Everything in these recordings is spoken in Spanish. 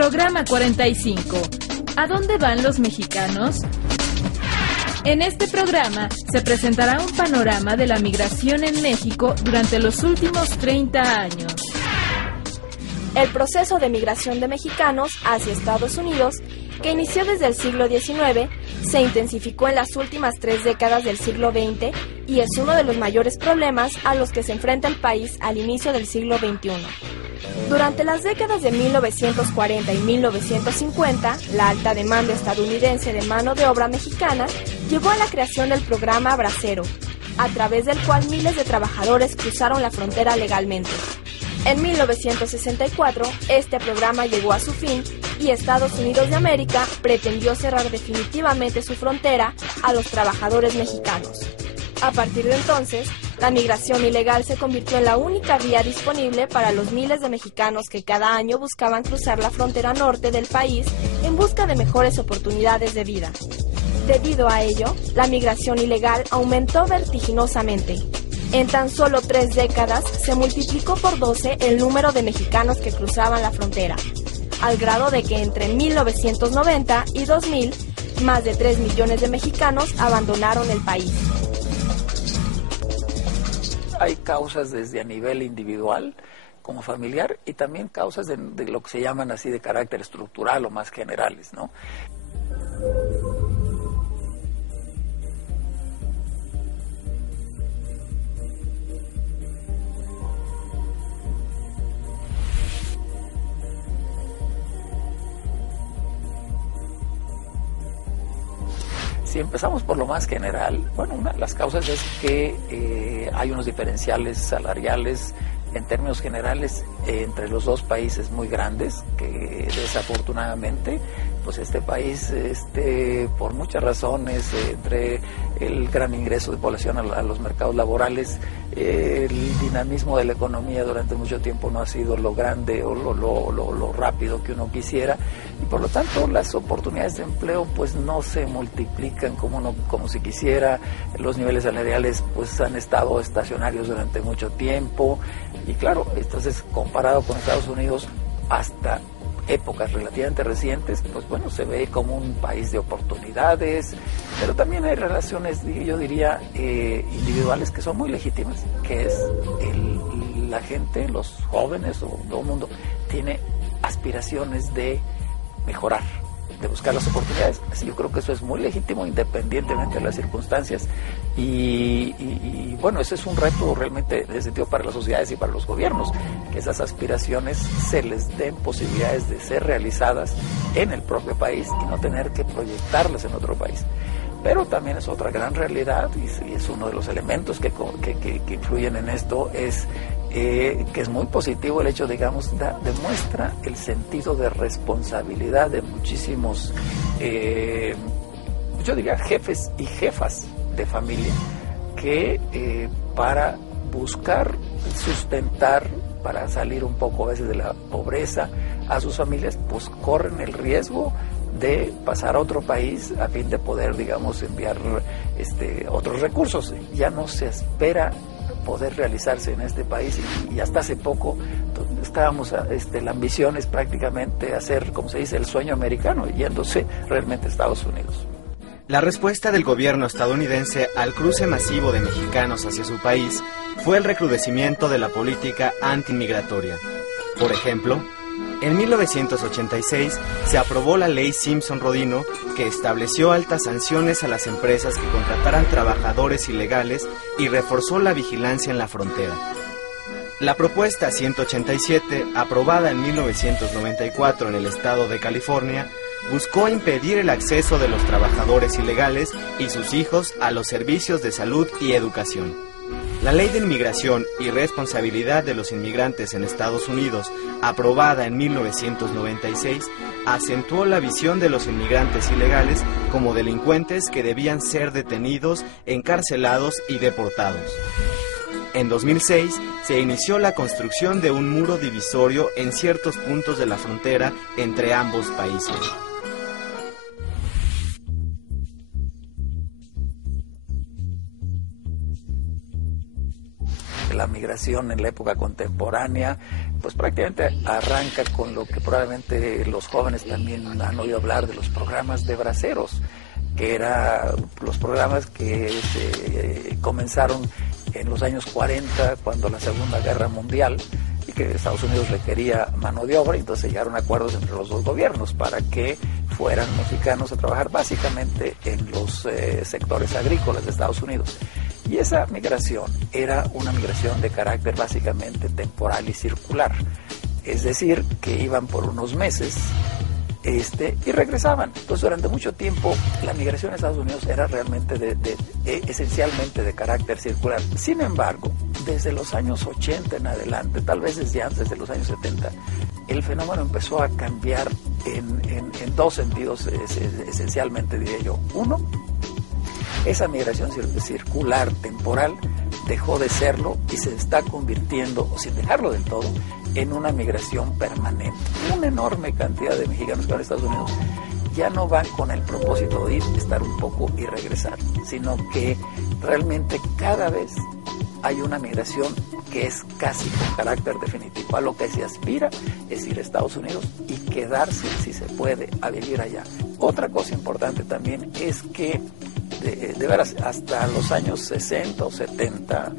Programa 45. ¿A dónde van los mexicanos? En este programa se presentará un panorama de la migración en México durante los últimos 30 años. El proceso de migración de mexicanos hacia Estados Unidos, que inició desde el siglo XIX, se intensificó en las últimas 3 décadas del siglo XX y es uno de los mayores problemas a los que se enfrenta el país al inicio del siglo XXI. Durante las décadas de 1940 y 1950, la alta demanda estadounidense de mano de obra mexicana llevó a la creación del programa Bracero, a través del cual miles de trabajadores cruzaron la frontera legalmente. En 1964, este programa llegó a su fin y Estados Unidos de América pretendió cerrar definitivamente su frontera a los trabajadores mexicanos. A partir de entonces, la migración ilegal se convirtió en la única vía disponible para los miles de mexicanos que cada año buscaban cruzar la frontera norte del país en busca de mejores oportunidades de vida. Debido a ello, la migración ilegal aumentó vertiginosamente. En tan solo 3 décadas se multiplicó por 12 el número de mexicanos que cruzaban la frontera, al grado de que entre 1990 y 2000, más de 3 millones de mexicanos abandonaron el país. Hay causas desde a nivel individual como familiar y también causas de lo que se llaman así de carácter estructural o más generales, ¿no? Si empezamos por lo más general, bueno, una de las causas es que hay unos diferenciales salariales en términos generales entre los dos países muy grandes, que desafortunadamente pues este país por muchas razones, entre el gran ingreso de población a los mercados laborales, el dinamismo de la economía durante mucho tiempo no ha sido lo grande o lo rápido que uno quisiera, y por lo tanto las oportunidades de empleo pues no se multiplican como se quisiera. Los niveles salariales pues han estado estacionarios durante mucho tiempo, y claro, entonces comparado con Estados Unidos hasta épocas relativamente recientes, pues bueno, se ve como un país de oportunidades, pero también hay relaciones, yo diría, individuales que son muy legítimas, que es la gente, los jóvenes o todo el mundo tiene aspiraciones de mejorar, de buscar las oportunidades. Así yo creo que eso es muy legítimo independientemente de las circunstancias y bueno, ese es un reto realmente en ese sentido para las sociedades y para los gobiernos, que esas aspiraciones se les den posibilidades de ser realizadas en el propio país y no tener que proyectarlas en otro país. Pero también es otra gran realidad y es uno de los elementos que influyen en esto, es que es muy positivo el hecho, digamos, demuestra el sentido de responsabilidad de muchísimos, yo diría, jefes y jefas de familia que para buscar sustentar, para salir un poco a veces de la pobreza a sus familias, pues corren el riesgo de pasar a otro país a fin de poder, digamos, enviar otros recursos. Ya no se espera poder realizarse en este país y hasta hace poco estábamos, la ambición es prácticamente hacer, como se dice, el sueño americano, yéndose realmente a Estados Unidos. La respuesta del gobierno estadounidense al cruce masivo de mexicanos hacia su país fue el recrudecimiento de la política antimigratoria. Por ejemplo, en 1986 se aprobó la ley Simpson-Rodino, que estableció altas sanciones a las empresas que contrataran trabajadores ilegales y reforzó la vigilancia en la frontera. La propuesta 187, aprobada en 1994 en el estado de California, buscó impedir el acceso de los trabajadores ilegales y sus hijos a los servicios de salud y educación. La Ley de Inmigración y Responsabilidad de los Inmigrantes en Estados Unidos, aprobada en 1996, acentuó la visión de los inmigrantes ilegales como delincuentes que debían ser detenidos, encarcelados y deportados. En 2006 se inició la construcción de un muro divisorio en ciertos puntos de la frontera entre ambos países. la migración en la época contemporánea, pues prácticamente arranca con lo que probablemente los jóvenes también han oído hablar de los programas de braceros, que eran los programas que comenzaron en los años 40, cuando la Segunda Guerra Mundial, y que Estados Unidos requería mano de obra, y entonces llegaron acuerdos entre los dos gobiernos para que fueran mexicanos a trabajar básicamente en los sectores agrícolas de Estados Unidos. Y esa migración era una migración de carácter básicamente temporal y circular, es decir, que iban por unos meses y regresaban. Entonces, durante mucho tiempo la migración a Estados Unidos era realmente esencialmente de carácter circular. Sin embargo, desde los años 80 en adelante, tal vez desde antes de los años 70, el fenómeno empezó a cambiar en dos sentidos, esencialmente, diría yo. Uno, esa migración circular temporal dejó de serlo y se está convirtiendo, sin dejarlo del todo, en una migración permanente. Una enorme cantidad de mexicanos que van a Estados Unidos ya no van con el propósito de ir, estar un poco y regresar, sino que realmente cada vez hay una migración que es casi con carácter definitivo. A lo que se aspira es ir a Estados Unidos y quedarse, si se puede, a vivir allá. Otra cosa importante también es que de veras hasta los años 60 o 70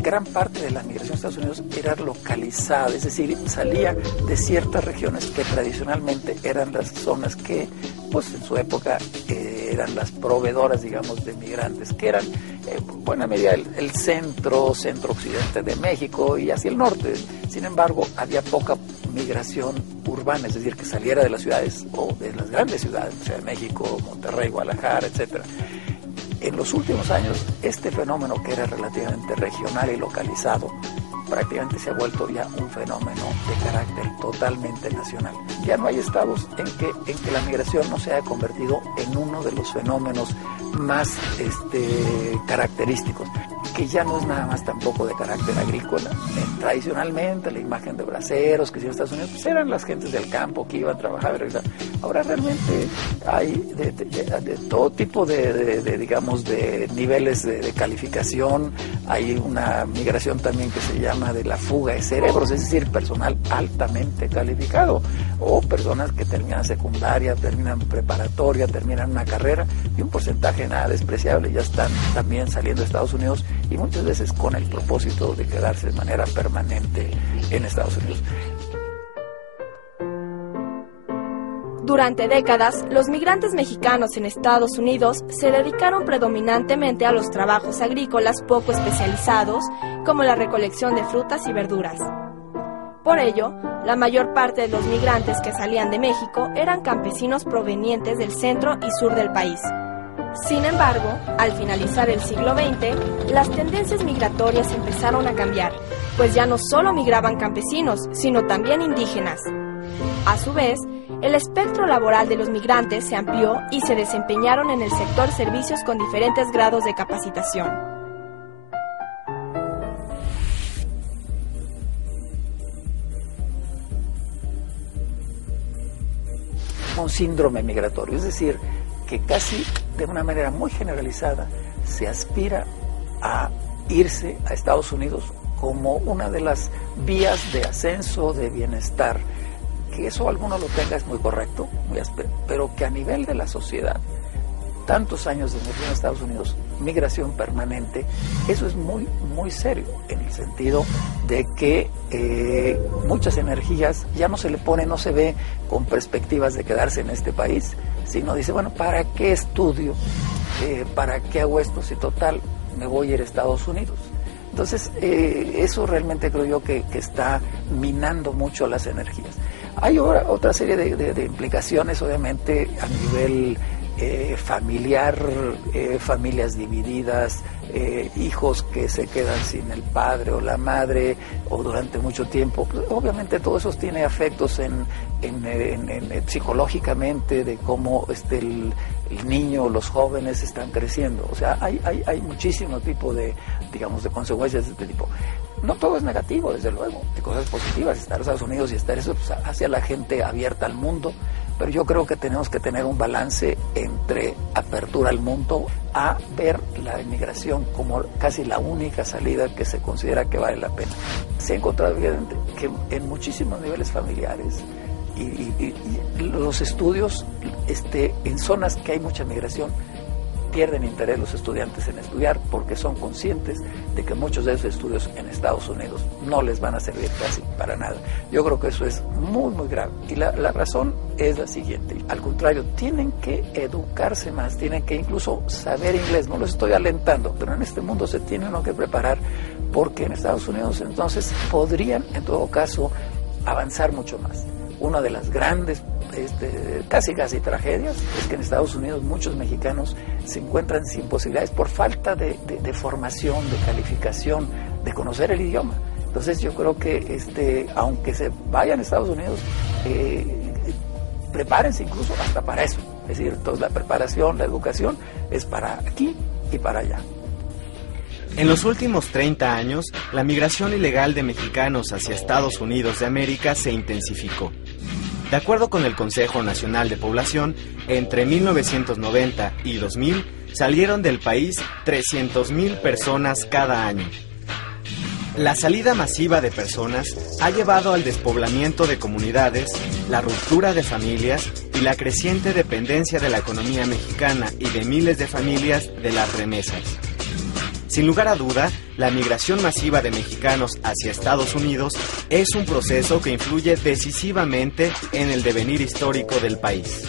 gran parte de la migración a Estados Unidos era localizada, es decir, salía de ciertas regiones que tradicionalmente eran las zonas que, pues en su época, eran las proveedoras, digamos, de migrantes, que eran, en buena medida, el centro-occidente de México y hacia el norte. Sin embargo, había poca migración urbana, es decir, que saliera de las ciudades o de las grandes ciudades, Ciudad de México, Monterrey, Guadalajara, etcétera. En los últimos años, este fenómeno que era relativamente regional y localizado, prácticamente se ha vuelto ya un fenómeno de carácter totalmente nacional. Ya no hay estados en que la migración no se haya convertido en uno de los fenómenos más característicos, que ya no es nada más tampoco de carácter agrícola. Tradicionalmente la imagen de braceros que se en Estados Unidos pues eran las gentes del campo que iban a trabajar y regresar. Ahora realmente hay de todo tipo digamos, de niveles de calificación. Hay una migración también que se llama de la fuga de cerebros, es decir, personal altamente calificado, o personas que terminan secundaria, terminan preparatoria, terminan una carrera, y un porcentaje nada despreciable ya están también saliendo de Estados Unidos, y muchas veces con el propósito de quedarse de manera permanente en Estados Unidos. Durante décadas, los migrantes mexicanos en Estados Unidos se dedicaron predominantemente a los trabajos agrícolas poco especializados, como la recolección de frutas y verduras. Por ello, la mayor parte de los migrantes que salían de México eran campesinos provenientes del centro y sur del país. Sin embargo, al finalizar el siglo XX, las tendencias migratorias empezaron a cambiar, pues ya no solo migraban campesinos, sino también indígenas. A su vez, el espectro laboral de los migrantes se amplió y se desempeñaron en el sector servicios con diferentes grados de capacitación. Un síndrome migratorio, es decir, que casi de una manera muy generalizada se aspira a irse a Estados Unidos como una de las vías de ascenso, de bienestar. Que eso alguno lo tenga es muy correcto, pero que a nivel de la sociedad, tantos años de migración a Estados Unidos, migración permanente, eso es muy, muy serio, en el sentido de que muchas energías ya no se ve con perspectivas de quedarse en este país, sino dice, bueno, ¿para qué estudio? ¿Para qué hago esto? Si total, me voy a ir a Estados Unidos. Entonces, eso realmente creo yo que está minando mucho las energías. Hay otra serie de implicaciones, obviamente, a nivel familiar, familias divididas, hijos que se quedan sin el padre o la madre, o durante mucho tiempo. Pues, obviamente, todo eso tiene efectos psicológicamente de cómo el niño, los jóvenes están creciendo. O sea, hay muchísimo tipo de consecuencias de este tipo. No todo es negativo, desde luego, hay cosas positivas, estar en Estados Unidos y estar eso, pues, hacia la gente abierta al mundo, pero yo creo que tenemos que tener un balance entre apertura al mundo a ver la inmigración como casi la única salida que se considera que vale la pena. Se ha encontrado evidente que en muchísimos niveles familiares y los estudios en zonas que hay mucha migración pierden interés los estudiantes en estudiar porque son conscientes de que muchos de esos estudios en Estados Unidos no les van a servir casi para nada. Yo creo que eso es muy, muy grave. Y la razón es la siguiente. Al contrario, tienen que educarse más, tienen que incluso saber inglés. No los estoy alentando, pero en este mundo se tiene uno que preparar porque en Estados Unidos entonces podrían, en todo caso, avanzar mucho más. Una de las grandes casi tragedias es que en Estados Unidos muchos mexicanos se encuentran sin posibilidades por falta de formación, de calificación, de conocer el idioma. Entonces yo creo que aunque se vayan a Estados Unidos, prepárense incluso hasta para eso. Es decir, entonces la preparación, la educación es para aquí y para allá. En los últimos 30 años, la migración ilegal de mexicanos hacia Estados Unidos de América se intensificó. De acuerdo con el Consejo Nacional de Población, entre 1990 y 2000 salieron del país 300,000 personas cada año. La salida masiva de personas ha llevado al despoblamiento de comunidades, la ruptura de familias y la creciente dependencia de la economía mexicana y de miles de familias de las remesas. Sin lugar a duda, la migración masiva de mexicanos hacia Estados Unidos es un proceso que influye decisivamente en el devenir histórico del país.